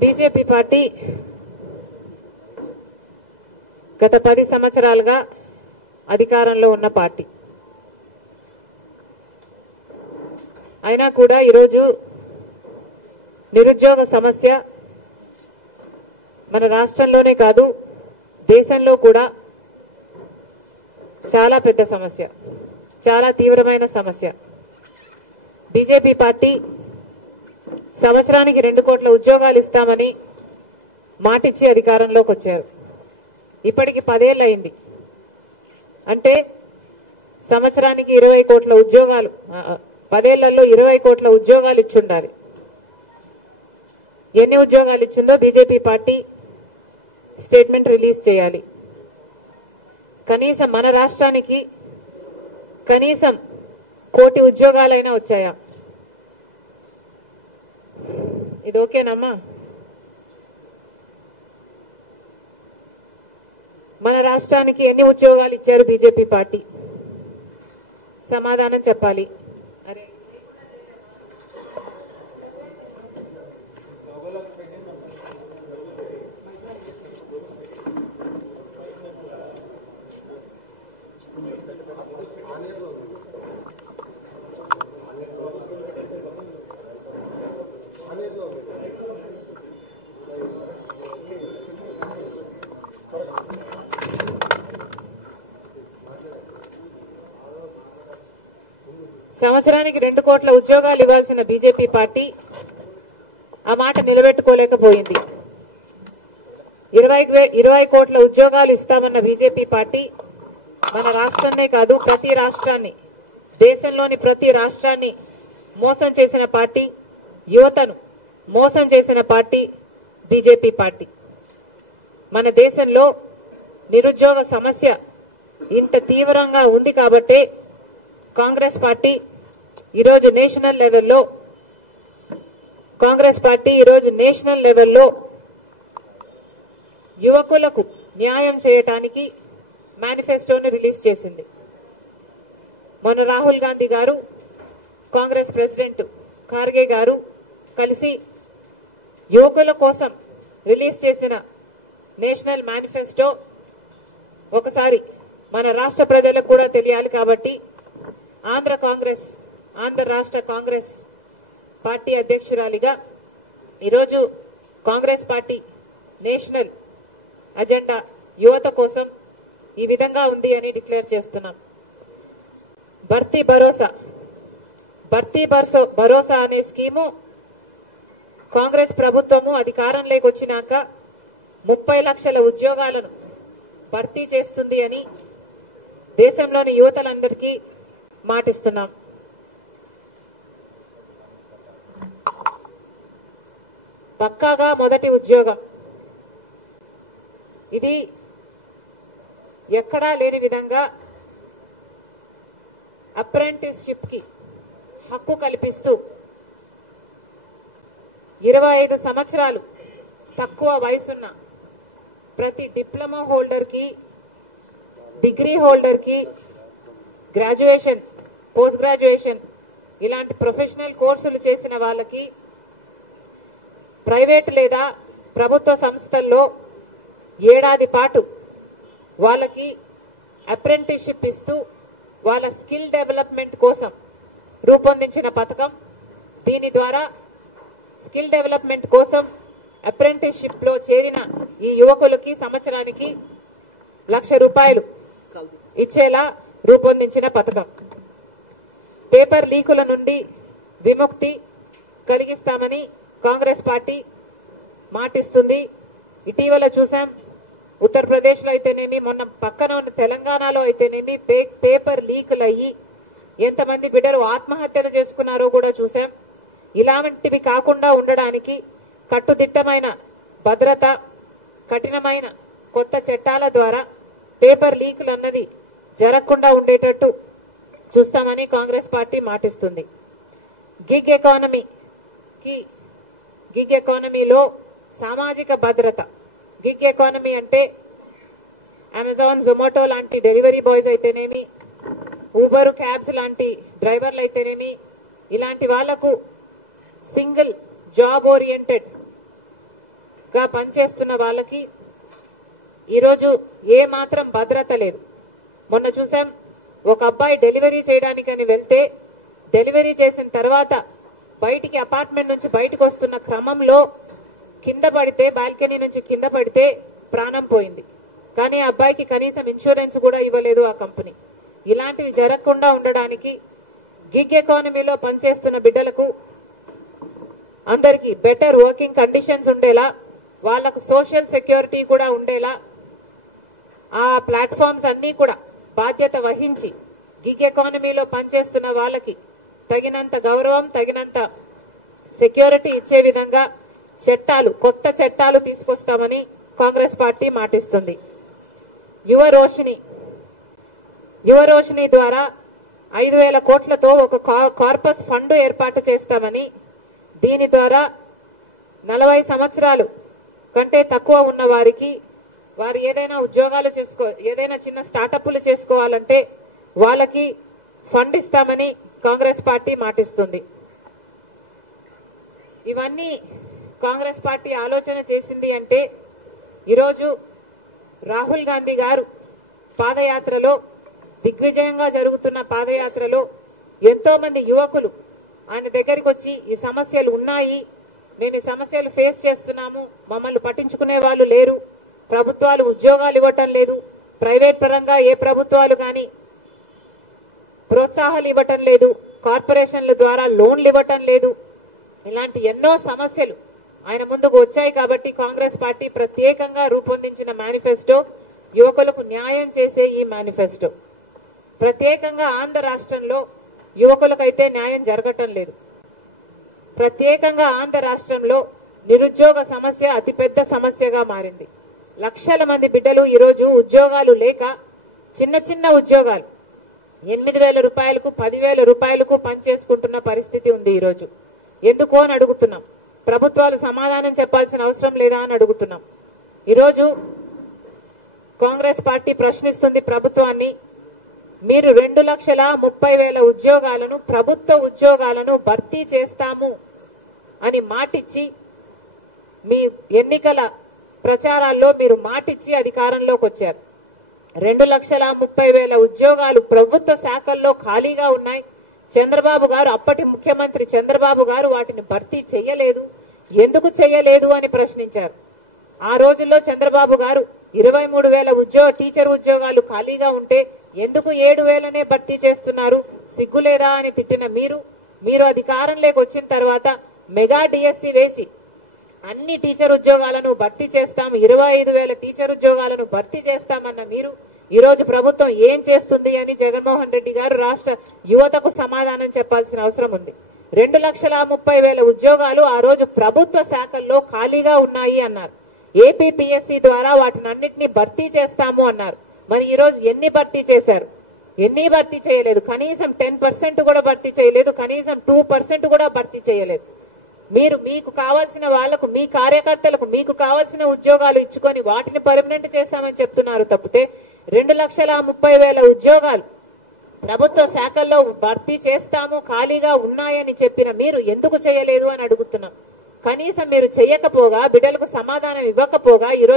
BJP party గత 10 సంవత్సరాలుగా అధికారంలో ఉన్న పార్టీ. అయినా కూడా ఈరోజు నిరుద్యోగ సమస్య మన రాష్ట్రంలోనే కాదు దేశంలో కూడా చాలా పెద్ద సమస్య, చాలా తీవ్రమైన సమస్య. బీజేపీ పార్టీ సంవత్సరానికి 2 కోట్ల ఉద్యోగాలు ఇస్తామని మాటిచ్చి అధికారంలోకి వచ్చారు. ఇప్పటికి 10 ఏళ్ళు అయింది. అంటే సంవత్సరానికి 20 కోట్ల ఉద్యోగాలు, 10 ఏళ్లలో 20 కోట్ల ఉద్యోగాలు ఇచ్చుండాలి. ఎన్ని ఉద్యోగాలు ఇచ్చిందో బీజేపీ పార్టీ స్టేట్మెంట్ రిలీజ్ చేయాలి. కనీసం మన రాష్ట్రానికి కనీసం 1 కోటి ఉద్యోగాలైనా వచ్చాయా? ఇది ఓకేనమ్మా? మన రాష్ట్రానికి ఎన్ని ఉద్యోగాలు ఇచ్చారు బీజేపీ పార్టీ? సమాధానం చెప్పాలి. అరే సంవత్సరానికి 2 కోట్ల ఉద్యోగాలు ఇవ్వాల్సిన బీజేపీ పార్టీ ఆ మాట నిలబెట్టుకోలేకపోయింది. 20 కోట్ల ఉద్యోగాలు ఇస్తామన్న బీజేపీ పార్టీ మన రాష్ట్రాన్నే కాదు ప్రతి రాష్ట్రాన్ని, దేశంలోని ప్రతి రాష్ట్రాన్ని మోసం చేసిన పార్టీ, యువతను మోసం చేసిన పార్టీ బీజేపీ పార్టీ. మన దేశంలో నిరుద్యోగ సమస్య ఇంత తీవ్రంగా ఉంది కాబట్టే కాంగ్రెస్ పార్టీ ఈరోజు నేషనల్ లెవెల్లో యువకులకు న్యాయం చేయటానికి మేనిఫెస్టోను రిలీజ్ చేసింది. మొన్న రాహుల్ గాంధీ గారు, కాంగ్రెస్ ప్రెసిడెంట్ ఖార్గే గారు కలిసి యువకుల కోసం రిలీజ్ చేసిన నేషనల్ మేనిఫెస్టో ఒకసారి మన రాష్ట్ర ప్రజలకు కూడా తెలియాలి కాబట్టి ఆంధ్ర రాష్ట్ర కాంగ్రెస్ పార్టీ అధ్యక్షురాలిగా ఈరోజు కాంగ్రెస్ పార్టీ నేషనల్ అజెండా యువత కోసం ఈ విధంగా ఉంది అని డిక్లేర్ చేస్తున్నాం. భర్తీ భరోసా అనే స్కీము కాంగ్రెస్ ప్రభుత్వము అధికారంలోకి వచ్చినాక 30 లక్షల ఉద్యోగాలను భర్తీ చేస్తుంది అని దేశంలోని యువతలందరికీ మాటిస్తున్నాం. పక్కాగా మొదటి ఉద్యోగం ఇది ఎక్కడా లేని విధంగా అప్రెంటిస్షిప్ కి హక్కు కల్పిస్తూ 25 సంవత్సరాలు తక్కువ వయసున్న ప్రతి డిప్లొమా హోల్డర్ కి, డిగ్రీ హోల్డర్ కి, గ్రాడ్యుయేషన్, పోస్ట్ గ్రాడ్యుయేషన్ ఇలాంటి ప్రొఫెషనల్ కోర్సులు చేసిన వాళ్ళకి ప్రైవేట్ లేదా ప్రభుత్వ సంస్థల్లో ఏడాది పాటు వాళ్ళకి అప్రెంటిస్షిప్ ఇస్తూ వాళ్ళ స్కిల్ డెవలప్మెంట్ కోసం రూపొందించిన పథకం. దీని ద్వారా స్కిల్ డెవలప్మెంట్ కోసం అప్రెంటిస్షిప్ లో చేరిన ఈ యువకులకి సంవత్సరానికి ₹1,00,000 ఇచ్చేలా రూపొందించిన పథకం. పేపర్ లీకుల నుండి విముక్తి కలిగిస్తామని కాంగ్రెస్ పార్టీ మాటిస్తుంది. ఇటీవల చూసాం, ఉత్తరప్రదేశ్ లో అయితేనేమి, మొన్న పక్కన ఉన్న తెలంగాణలో అయితేనేమి పేపర్ లీకులు అయ్యి ఎంతమంది బిడ్డలు ఆత్మహత్యలు చేసుకున్నారో కూడా చూసాం. ఇలాంటివి కాకుండా ఉండడానికి కట్టుదిట్టమైన భద్రత, కఠినమైన కొత్త చట్టాల ద్వారా పేపర్ లీకులు అన్నది జరగకుండా ఉండేటట్టు చూస్తామని కాంగ్రెస్ పార్టీ మాటిస్తుంది. గిగ్ ఎకానమీలో సామాజిక భద్రత. గిగ్ ఎకానమీ అంటే అమెజాన్, జొమాటో లాంటి డెలివరీ బాయ్స్ అయితేనేమి, ఊబర్, క్యాబ్స్ లాంటి డ్రైవర్లు అయితేనేమి, ఇలాంటి వాళ్లకు సింగిల్ జాబ్ ఓరియంటెడ్ గా పనిచేస్తున్న వాళ్ళకి ఈరోజు ఏ మాత్రం భద్రత లేదు. మొన్న చూసాం, ఒక అబ్బాయి డెలివరీ చేయడానికని వెళ్తే డెలివరీ చేసిన తర్వాత బయటికి అపార్ట్మెంట్ నుంచి బయటకు వస్తున్న క్రమంలో కింద పడితే, బాల్కనీ నుంచి కింద పడితే ప్రాణం పోయింది. కానీ ఆ అబ్బాయికి కనీసం ఇన్సూరెన్స్ కూడా ఇవ్వలేదు ఆ కంపెనీ. ఇలాంటివి జరగకుండా ఉండడానికి గిగ్ ఎకానమీలో పనిచేస్తున్న బిడ్డలకు అందరికీ బెటర్ వర్కింగ్ కండిషన్స్ ఉండేలా, వాళ్లకు సోషల్ సెక్యూరిటీ కూడా ఉండేలా ఆ ప్లాట్ఫామ్స్ అన్ని కూడా బాధ్యత వహించి గిగ్ ఎకానమీలో పనిచేస్తున్న వాళ్ళకి తగినంత గౌరవం, తగినంత సెక్యూరిటీ ఇచ్చే విధంగా చట్టాలు, కొత్త చట్టాలు తీసుకొస్తామని కాంగ్రెస్ పార్టీ మాటిస్తుంది. యువరోషిని ద్వారా 5,000 కోట్లతో ఒక కార్పస్ ఫండ్ ఏర్పాటు చేస్తామని, దీని ద్వారా 40 సంవత్సరాలు కంటే తక్కువ ఉన్న వారికి వారు ఏదైనా ఉద్యోగాలు ఏదైనా చిన్న స్టార్టప్లు చేసుకోవాలంటే వాళ్ళకి ఫండ్ ఇస్తామని కాంగ్రెస్ పార్టీ మాటిస్తుంది. ఇవన్నీ కాంగ్రెస్ పార్టీ ఆలోచన చేసింది అంటే ఈరోజు రాహుల్ గాంధీ గారు పాదయాత్రలో, దిగ్విజయంగా జరుగుతున్న పాదయాత్రలో ఎంతో మంది యువకులు ఆయన దగ్గరికి వచ్చి ఈ సమస్యలు ఉన్నాయి, మేము ఈ సమస్యలు ఫేస్ చేస్తున్నాము, మమ్మల్ని పట్టించుకునే వాళ్ళు లేరు, ప్రభుత్వాలు ఉద్యోగాలు ఇవ్వటం లేదు, ప్రైవేట్ పరంగా ఏ ప్రభుత్వాలు కానీ ప్రోత్సాహాలు ఇవ్వటం లేదు, కార్పొరేషన్ల ద్వారా లోన్లు ఇవ్వటం లేదు, ఇలాంటి ఎన్నో సమస్యలు ఆయన ముందుకు వచ్చాయి. కాబట్టి కాంగ్రెస్ పార్టీ ప్రత్యేకంగా రూపొందించిన మేనిఫెస్టో యువకులకు న్యాయం చేసే ఈ మేనిఫెస్టో. ప్రత్యేకంగా ఆంధ్ర రాష్ట్రంలో యువకులకైతే న్యాయం జరగటం లేదు. ప్రత్యేకంగా ఆంధ్ర రాష్ట్రంలో నిరుద్యోగ సమస్య అతిపెద్ద సమస్యగా మారింది. లక్షల మంది బిడ్డలు ఈరోజు ఉద్యోగాలు లేక చిన్న చిన్న ఉద్యోగాలు 8,000 రూపాయలకు 10,000 రూపాయలకు పనిచేసుకుంటున్న పరిస్థితి ఉంది ఈరోజు. ఎందుకు అని అడుగుతున్నాం. ప్రభుత్వాలు సమాధానం చెప్పాల్సిన అవసరం లేదా అని అడుగుతున్నాం. ఈరోజు కాంగ్రెస్ పార్టీ ప్రశ్నిస్తుంది ప్రభుత్వాన్ని, మీరు 2,30,000 ఉద్యోగాలను, ప్రభుత్వ ఉద్యోగాలను భర్తీ చేస్తాము అని మాటిచ్చి, మీ ఎన్నికల ప్రచారాల్లో మీరు మాటిచ్చి అధికారంలోకి వచ్చారు. 2,30,000 ఉద్యోగాలు ప్రభుత్వ శాఖల్లో ఖాళీగా ఉన్నాయి. చంద్రబాబు గారు, అప్పటి ముఖ్యమంత్రి చంద్రబాబు గారు వాటిని భర్తీ చేయలేదు. ఎందుకు చేయలేదు అని ప్రశ్నించారు. ఆ రోజుల్లో చంద్రబాబు గారు 23,000 టీచర్ ఉద్యోగాలు ఖాళీగా ఉంటే ఎందుకు 7,000నే భర్తీ చేస్తున్నారు, సిగ్గులేదా అని తిట్టిన మీరు అధికారంలోకి వచ్చిన తర్వాత మెగా డిఎస్సి వేసి అన్ని టీచర్ ఉద్యోగాలను భర్తీ చేస్తాం, 25,000 టీచర్ ఉద్యోగాలను భర్తీ చేస్తామన్న మీరు ఈరోజు ప్రభుత్వం ఏం చేస్తుంది అని జగన్మోహన్ రెడ్డి గారు రాష్ట్ర యువతకు సమాధానం చెప్పాల్సిన అవసరం ఉంది. 2,30,000 ఉద్యోగాలు ఆ రోజు ప్రభుత్వ శాఖల్లో ఖాళీగా ఉన్నాయి అన్నారు. ఏపీపీఎస్సీ ద్వారా వాటిని అన్నింటినీ భర్తీ చేస్తాము అన్నారు. మరి ఈ రోజు ఎన్ని భర్తీ చేశారు? ఎన్ని భర్తీ చేయలేదు. కనీసం 10% కూడా భర్తీ చేయలేదు. కనీసం 2% కూడా భర్తీ చేయలేదు. మీరు మీకు కావాల్సిన వాళ్లకు, మీ కార్యకర్తలకు మీకు కావాల్సిన ఉద్యోగాలు ఇచ్చుకొని వాటిని పర్మనెంట్ చేస్తామని చెప్తున్నారు తప్పితే 2,30,000 ఉద్యోగాలు ప్రభుత్వ శాఖల్లో భర్తీ చేస్తాము, ఖాళీగా ఉన్నాయని చెప్పిన మీరు ఎందుకు చేయలేదు అని అడుగుతున్నాం. కనీసం మీరు చేయకపోగా, బిడ్డలకు సమాధానం ఇవ్వకపోగా ఈరోజు